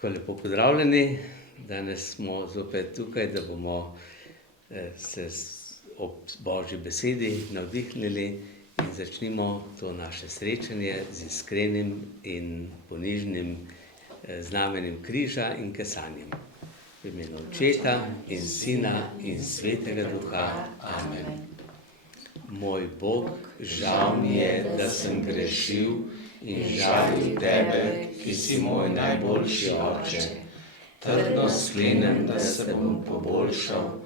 Tako lepo pozdravljeni. Danes smo zopet tukaj, da bomo se ob Božji besedi navdihnili in začnimo to naše srečanje z iskrenim in ponižnim znamenjem križa in kesanjem. V imenu Očeta in Sina in Svetega Duha. Amen. Moj Bog, žal mi je, da sem grešil in žalim tebe, ki si moj najboljši oče. Trdno sklenem, da se bom poboljšal,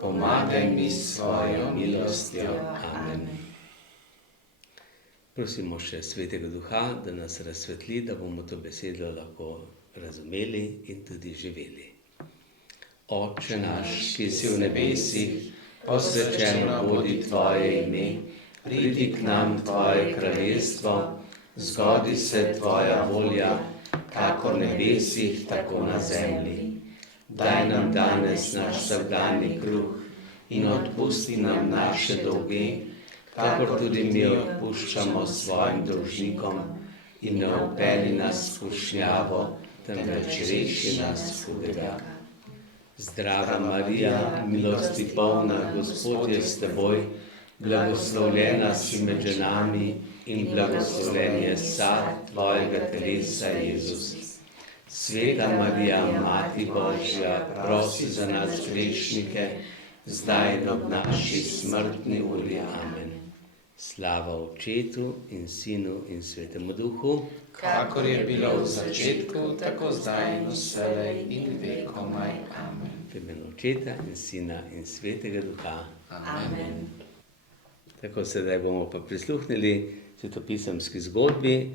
pomagaj mi s svojo milostjo. Amen. Prosimo še Svetega Duha, da nas razsvetli, da bomo to besedo lahko razumeli in tudi živeli. Oče naš, ki si v nebesih, posvečeno bodi tvoje ime, pridi k nam tvoje kraljestvo, zgodi se tvoja volja, kakor v nebesih, tako na zemlji. Daj nam danes naš vsakdanji kruh in odpusti nam naše dolge, kakor tudi mi odpuščamo svojim dolžnikom, in ne vpelji nas v skušnjavo, temveč reši nas hudega. Zdrava Marija, milosti polna, Gospod je s teboj, blagoslovljena si med ženami in blagoslovljen je sad tvojega telesa, Jezus. Sveta Marija, Mati Božja, prosi za nas grešnike, zdaj in ob naši smrtni uri. Amen. Slava Očetu in Sinu in Svetemu Duhu, kakor je bilo v začetku, tako zdaj in vselej in vekomaj. Amen. v imenu Očeta in Sina in Svetega Duha. Amen. Tako, sedaj bomo pa prisluhnili svetopisemski zgodbi,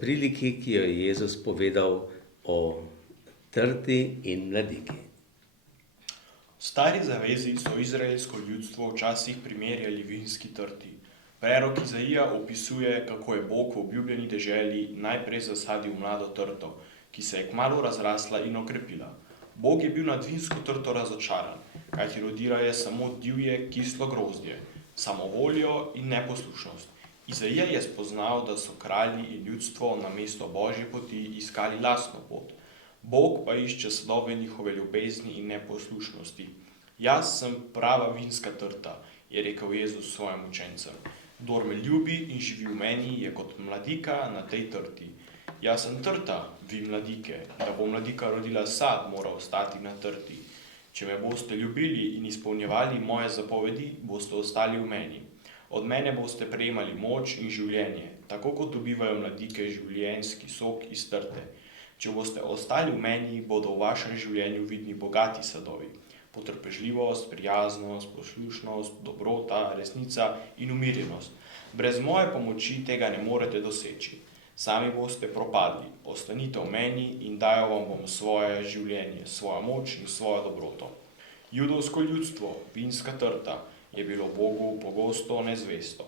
priliki, ki jo je Jezus povedal o trti in mladiki. V stari zavezi so izraelsko ljudstvo včasih primerjali vinski trti. Prerok Izaija opisuje, kako je Bog v obljubljeni deželi najprej zasadil mlado trto, ki se je kmalu razrasla in okrepila. Bog je bil nad vinsko trto razočaran, kajti rodila je samo divje, kislo grozdje, samovoljo in neposlušnost. Izaija je spoznal, da so kralji in ljudstvo namesto Božje poti iskali lastno pot. Bog pa išče sadove njihove ljubezni in neposlušnosti. Jaz sem prava vinska trta, je rekel Jezus svojim učencem. Kdor me ljubi in živi v meni, je kot mladika na tej trti. Jaz sem trta, vi mladike, da bo mladika rodila sad, mora ostati na trti. Če me boste ljubili in izpolnjevali moje zapovedi, boste ostali v meni. Od mene boste prejemali moč in življenje, tako kot dobivajo mladike življenjski sok iz trte. Če boste ostali v meni, bodo v vašem življenju vidni bogati sadovi. Potrpežljivost, prijaznost, poslušnost, dobrota, resnica in umirjenost. Brez moje pomoči tega ne morete doseči. Sami boste propadli, ostanite v meni in dajal vam bom svoje življenje, svojo moč in svojo dobroto. Judovsko ljudstvo, vinska trta, je bilo Bogu pogosto nezvesto.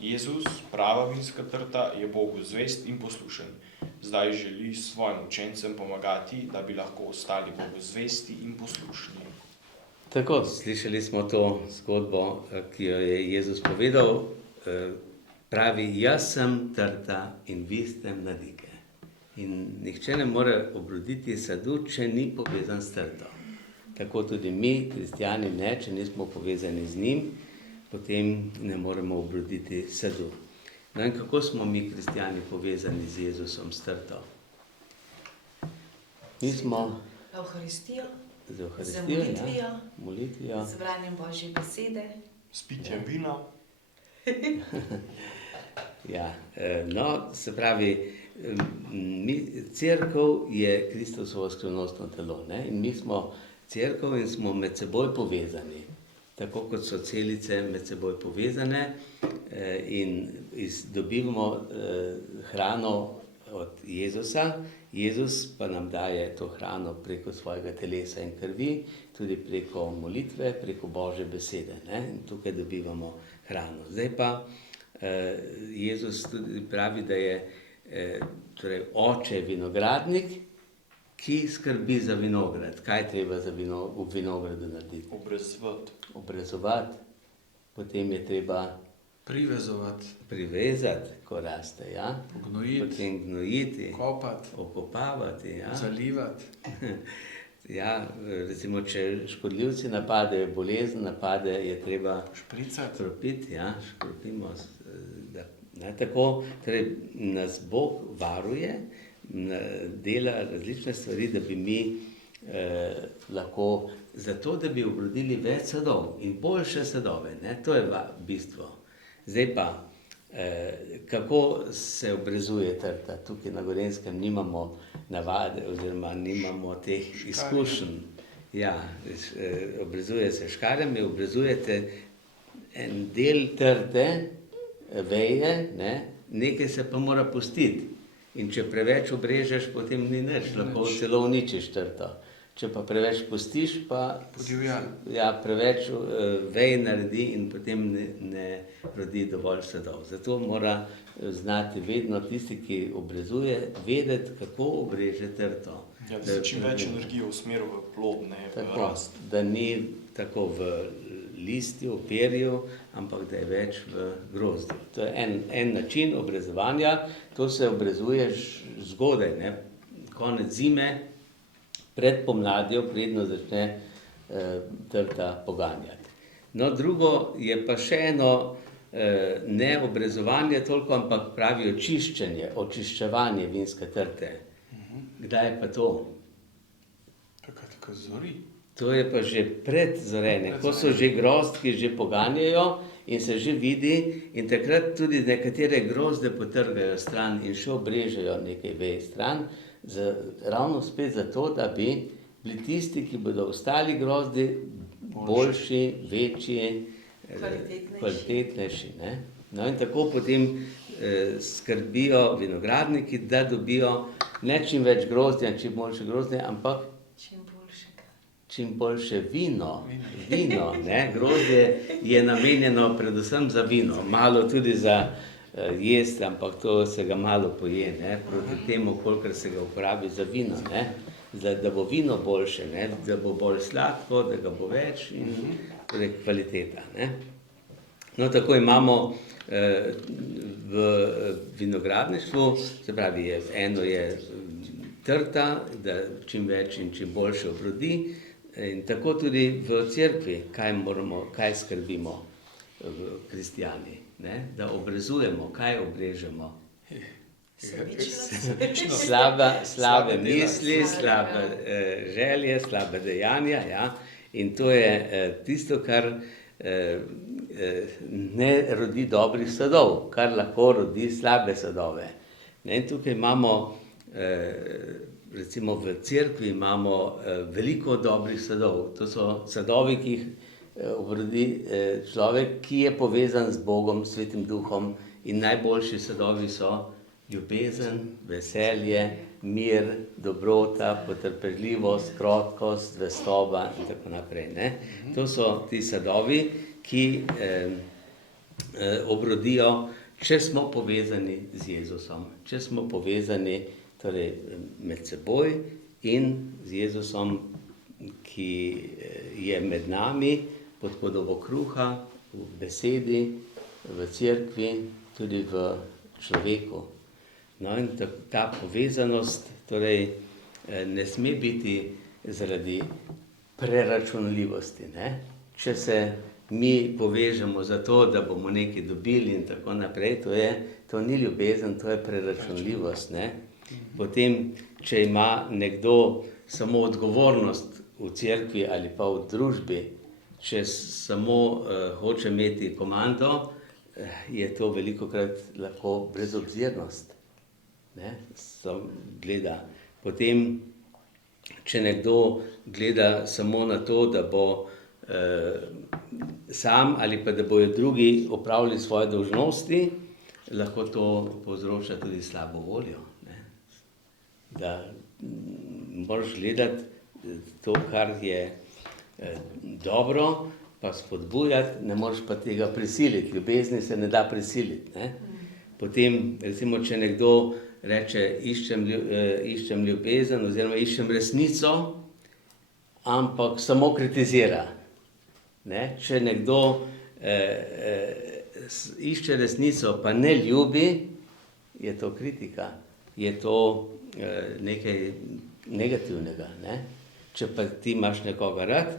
Jezus, prava vinska trta, je Bogu zvest in poslušen. Zdaj želi svojim učencem pomagati, da bi lahko ostali Bogu zvesti in poslušni. Tako, slišali smo to zgodbo, ki jo je Jezus povedal. Pravi, jaz sem trta in vi ste mladike. In nihče ne more obroditi sadu, če ni povezan s trto. Tako tudi mi, kristjani, ne, če nismo povezani z njim, potem ne moremo obroditi sadu. No in kako smo mi, kristjani, povezani z Jezusom, s trto? Mi smo Evharistijo, z z Evharistijo, molitvijo, z branjem Božje besede. S pitjem vina. Ja, no, se pravi, cerkev je Kristusovo skrivnostno telo, ne? In mi smo cerkev in smo med seboj povezani, tako kot so celice med seboj povezane in dobivamo hrano od Jezusa. Jezus pa nam daje to hrano preko svojega telesa in krvi, tudi preko molitve, preko Božje besede, ne? In tukaj dobivamo hrano. Zdaj pa Jezus tudi pravi, da je torej oče vinogradnik, ki skrbi za vinograd. Kaj je treba v vinogradu narediti? Obrezovati. Obrezovati, potem je treba Privezovati, privezati, ko raste, ja? gnojiti, Potem gnojiti, kopati, okopavati, ja? zalivati. Ja, recimo, če škodljivci napadejo, bolezen napade, je treba Špricati. škropiti, ja, škropimo, da, ne, tako, torej nas Bog varuje, dela različne stvari, da bi mi lahko, zato da bi obrodili več sadov in boljše sadove, ne, to je bistvo. Zdaj pa, kako se obrezuje trta? Tukaj na Gorenjskem nimamo navade oziroma nimamo teh izkušenj. Ja, obrezuje se škarjami, obrezujete en del trte, veje, ne, nekaj se pa mora pustiti. In če preveč obrežeš, potem ni nič, lahko celo uničiš trto. Če pa preveč pustiš, pa ja, preveč vej naredi in potem ne rodi dovolj sadov. Zato mora znati vedno tisti, ki obrezuje, vedeti, kako obreže trto. Ja, da se čim več energije usmeri v plod, ne v rast. Da ni tako v listju, perju, ampak da je več v grozdju. To je en način obrezovanja, to se obrezuje zgodaj, ne? Konec zime, pred pomladjo, predno začne trta poganjati. No, drugo je pa še eno ne obrezovanje toliko, ampak pravi očiščenje, očiščevanje vinske trte. Kdaj je pa to? Takrat, ko zori. To je pa že predzorenje, ko so že grozdki že poganjajo in se že vidi in takrat tudi nekatere grozde potrgajo stran in še obrežejo nekaj vej stran, ravno spet zato, da bi bili tisti, ki bodo ostali grozdi, boljši, večji, kvalitetnejši. Ne? No in tako potem skrbijo vinogradniki, da dobijo ne čim več grozdja, čim boljše grozdje, ampak čim boljše vino, ne? Grozdje je namenjeno predvsem za vino, malo tudi za jesti, ampak to se ga malo poje, ne? Proti temu, kolikor se ga uporabi za vino, ne? Da bo vino boljše, ne? Da bo bolj sladko, da ga bo več in torej kvaliteta. Ne? No, tako imamo v vinogradništvu, se pravi, eno je trta, da čim več in čim boljše obrodi, in tako tudi v cerkvi, kaj skrbimo kristjani, ne? Da obrezujemo, kaj obrežemo. Slabe misli, slabe želje, slabe dejanja, ja? In to je tisto, kar ne rodi dobrih sadov, kar lahko rodi slabe sadove. In tukaj imamo, recimo v cerkvi imamo veliko dobrih sadov. To so sadovi, ki jih obrodi človek, ki je povezan z Bogom, Svetim Duhom, in najboljši sadovi so ljubezen, veselje, mir, dobrota, potrpežljivost, krotkost, zvestoba in tako naprej. Ne? To so ti sadovi, ki obrodijo, če smo povezani z Jezusom, če smo povezani torej med seboj in z Jezusom, ki je med nami pod podobo kruha, v besedi, v cerkvi, tudi v človeku. No in ta povezanost torej ne sme biti zaradi preračunljivosti, ne? Če se mi povežemo za to, da bomo nekaj dobili in tako naprej, to ni ljubezen, to je preračunljivost, ne? Potem, če ima nekdo samo odgovornost v cerkvi ali pa v družbi, če samo hoče imeti komando, je to velikokrat lahko brezobzirnost. Ne? Gleda. Potem, če nekdo gleda samo na to, da bo sam ali pa da bojo drugi opravili svoje dolžnosti, lahko to povzroča tudi slabo voljo. Da moraš gledati to, kar je dobro, pa spodbujati, ne moreš pa tega prisiliti. Ljubezni se ne da prisiliti. Ne? Potem, recimo, če nekdo reče, iščem ljubezen oziroma iščem resnico, ampak samo kritizira. Ne? Če nekdo išče resnico, pa ne ljubi, je to kritika, je to nekaj negativnega. Ne? Če pa ti imaš nekoga rad,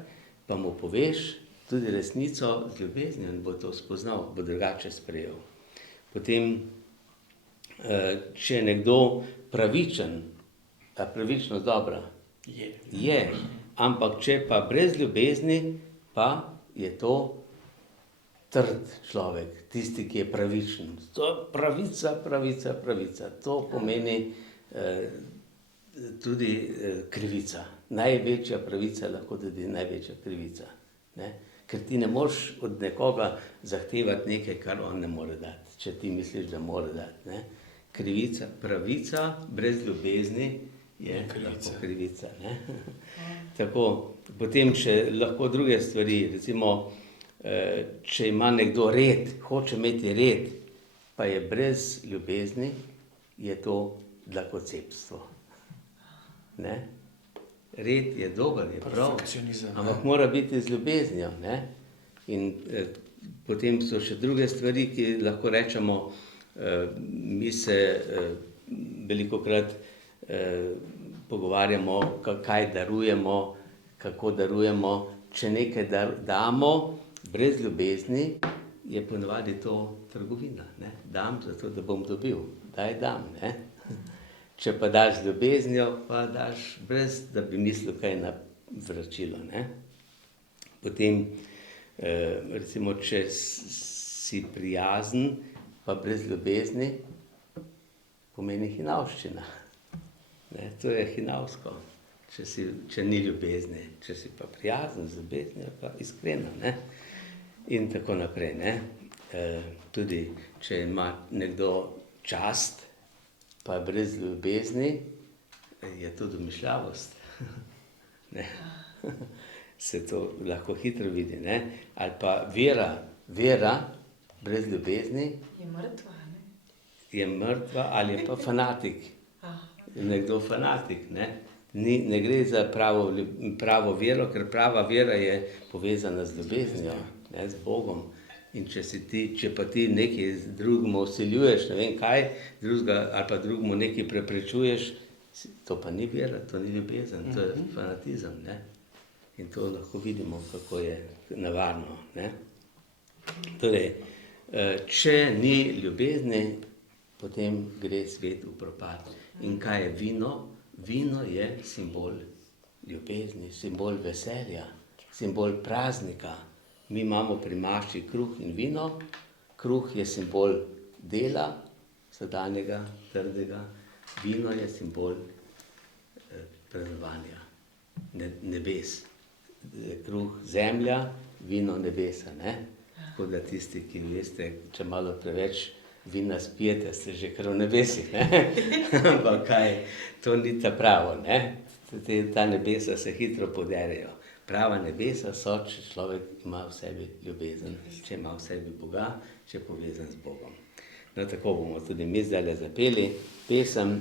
pa mu poveš tudi resnico z ljubeznijo in bo to spoznal, bo drugače sprejel. Potem, če je nekdo pravičen, a pravičnost dobra? Je, ampak če pa brez ljubezni, pa je to trd človek, tisti, ki je pravičen. To je pravica, pravica, pravica. To pomeni tudi krivica. Največja pravica je lahko tudi največja krivica. Ne? Ker ti ne moreš od nekoga zahtevati nekaj, kar on ne more dati, če ti misliš, da more dati. Ne? Krivica, pravica brez ljubezni je lahko krivica. Ne? Tako, potem še lahko druge stvari, recimo, če ima nekdo red, hoče imeti red, pa je brez ljubezni, je to dlakocepstvo. Ne? Red je dober, je prav, ampak mora biti z ljubeznijo. Ne? In potem so še druge stvari, ki lahko rečemo, mi se velikokrat pogovarjamo, kaj darujemo, kako darujemo. Če nekaj damo brez ljubezni, je ponavadi to trgovina. Ne? Dam zato, da bom dobil. Daj dam. Ne? Če pa daš z ljubeznijo, pa daš brez, da bi mislil kaj na vračilo. Ne? Potem, recimo, če si prijazen, pa brez ljubezni, pomeni hinavščina. Ne? To je hinavsko, če ni ljubezni. Če si pa prijazen z ljubeznijo, pa iskreno. Ne? In tako naprej. Ne? Tudi, če ima nekdo čast, pa brez ljubezni, je to domišljavost. Ne? Se to lahko hitro vidi. Ne? Ali pa vera brez ljubezni Je mrtva, ne? je mrtva ali je pa fanatik. Nekdo fanatik. Ne? Ne gre za pravo vero, ker prava vera je povezana z ljubeznijo, ne, z Bogom. In če pa ti nekaj drugemu vsiljuješ, ne vem kaj, ali pa drugemu nekaj preprečuješ, to pa ni vera, to ni ljubezen, to je fanatizem. Ne? In to lahko vidimo, kako je nevarno. Ne? Torej, če ni ljubezni, potem gre svet v propad. In kaj je vino? Vino je simbol ljubezni, simbol veselja, simbol praznika. Mi imamo pri maši kruh in vino. Kruh je simbol dela, sedanjega, trdega. Vino je simbol praznovanja, nebes. Kruh zemlja, vino nebesa. Ne? Tako da tisti, ki veste, če malo preveč vina spijete, ste že kar v nebesih. Ampak kaj, to ni ta pravo. Ne? Ta nebesa se hitro poderejo. Prava nebesa so, če človek ima v sebi ljubezen, če ima v sebi Boga, če je povezan z Bogom. No, tako bomo tudi mi zdaj zapeli pesem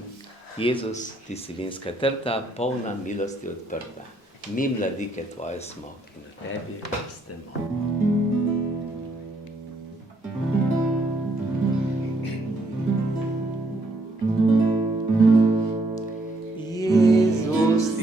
Jezus, ti si vinska trta, polna milosti odprta. Mi mladike tvoje smo, ki na tebi rastemo. Milost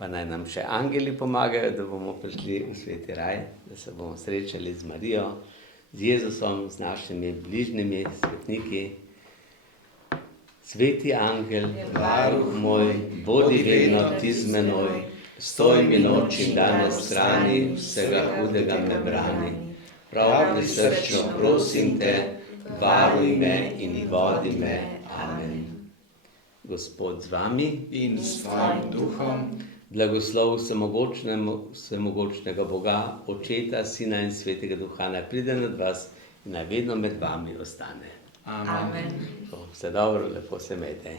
pa naj nam še angeli pomagajo, da bomo prišli v sveti raj, da se bomo srečali z Marijo, z Jezusom, z našimi bližnjimi svetniki. Sveti angel, varuh moj, bodi vedno ti z menoj, stoj mi noč in dan na strani, vsega hudega me brani. Prav prisrčno prosim te, varuj me in vodi me. Amen. Gospod z vami in s tvojim duhom, blagoslov vsemogočnega Boga, Očeta, Sina in Svetega Duha, naj pride nad vas in naj vedno med vami ostane. amen. Amen. Vse dobro, lepo se imejte.